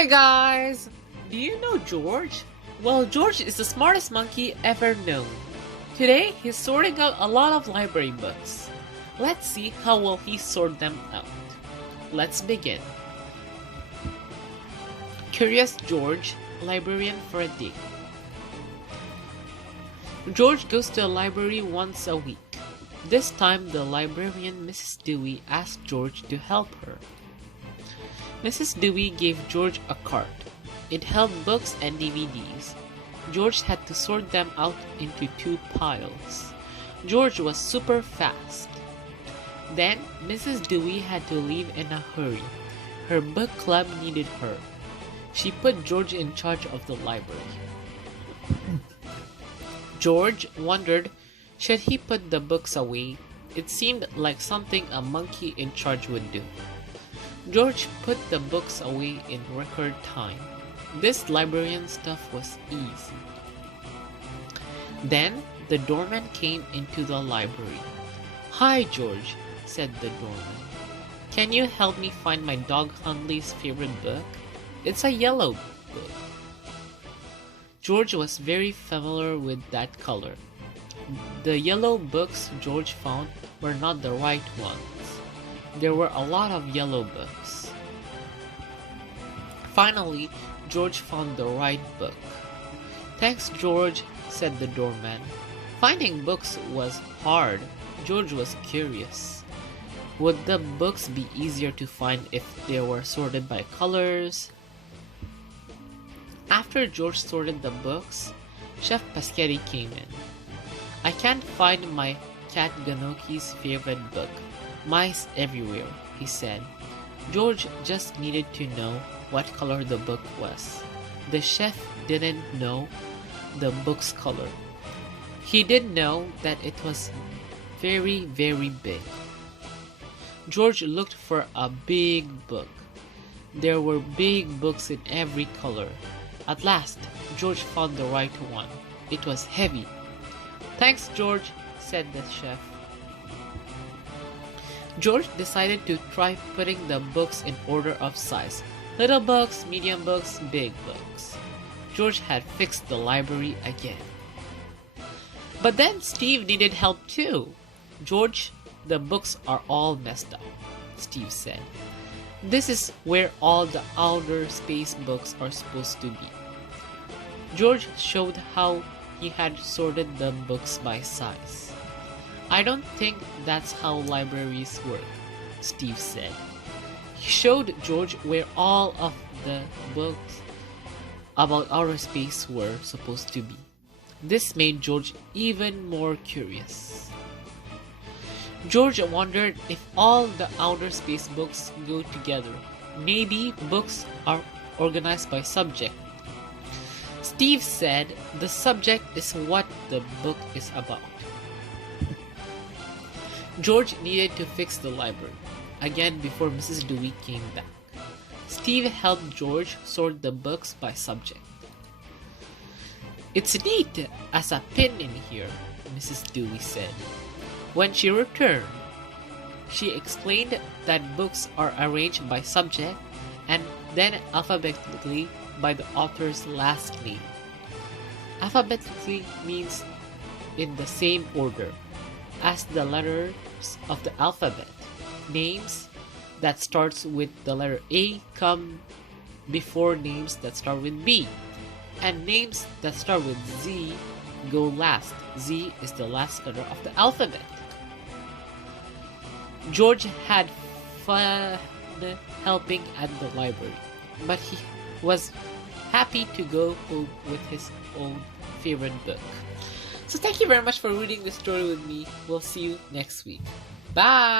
Hey guys! Do you know George? Well, George is the smartest monkey ever known. Today, he's sorting out a lot of library books. Let's see how well he sorted them out. Let's begin. Curious George, librarian for a day. George goes to the library once a week. This time, the librarian Mrs. Dewey asked George to help her. Mrs. Dewey gave George a cart. It held books and DVDs. George had to sort them out into two piles. George was super fast. Then, Mrs. Dewey had to leave in a hurry. Her book club needed her. She put George in charge of the library. George wondered, should he put the books away? It seemed like something a monkey in charge would do. George put the books away in record time. This librarian stuff was easy. Then, the doorman came into the library. "Hi, George," said the doorman. "Can you help me find my dog Hundley's favorite book? It's a yellow book." George was very familiar with that color. The yellow books George found were not the right ones. There were a lot of yellow books. Finally, George found the right book. "Thanks, George," said the doorman. Finding books was hard. George was curious. Would the books be easier to find if they were sorted by colors? After George sorted the books, Chef Paschetti came in. "I can't find my cat Ganoki's favorite book. Mice everywhere," he said. George just needed to know what color the book was. The chef didn't know the book's color. He did know that it was very, very big. George looked for a big book. There were big books in every color. At last, George found the right one. It was heavy. "Thanks, George," said the chef. George decided to try putting the books in order of size. Little books, medium books, big books. George had fixed the library again. But then Steve needed help too. "George, the books are all messed up," Steve said. "This is where all the outer space books are supposed to be." George showed how he had sorted the books by size. "I don't think that's how libraries work," Steve said. He showed George where all of the books about outer space were supposed to be. This made George even more curious. George wondered if all the outer space books go together. Maybe books are organized by subject. Steve said the subject is what the book is about. George needed to fix the library again before Mrs. Dewey came back. Steve helped George sort the books by subject. "It's neat as a pin in here," Mrs. Dewey said. When she returned, she explained that books are arranged by subject and then alphabetically by the author's last name. Alphabetically means in the same order as the letters of the alphabet. Names that starts with the letter A come before names that start with B, and names that start with Z go last. Z is the last letter of the alphabet. George had fun helping at the library, but he was happy to go home with his own favorite book. So thank you very much for reading this story with me. We'll see you next week. Bye!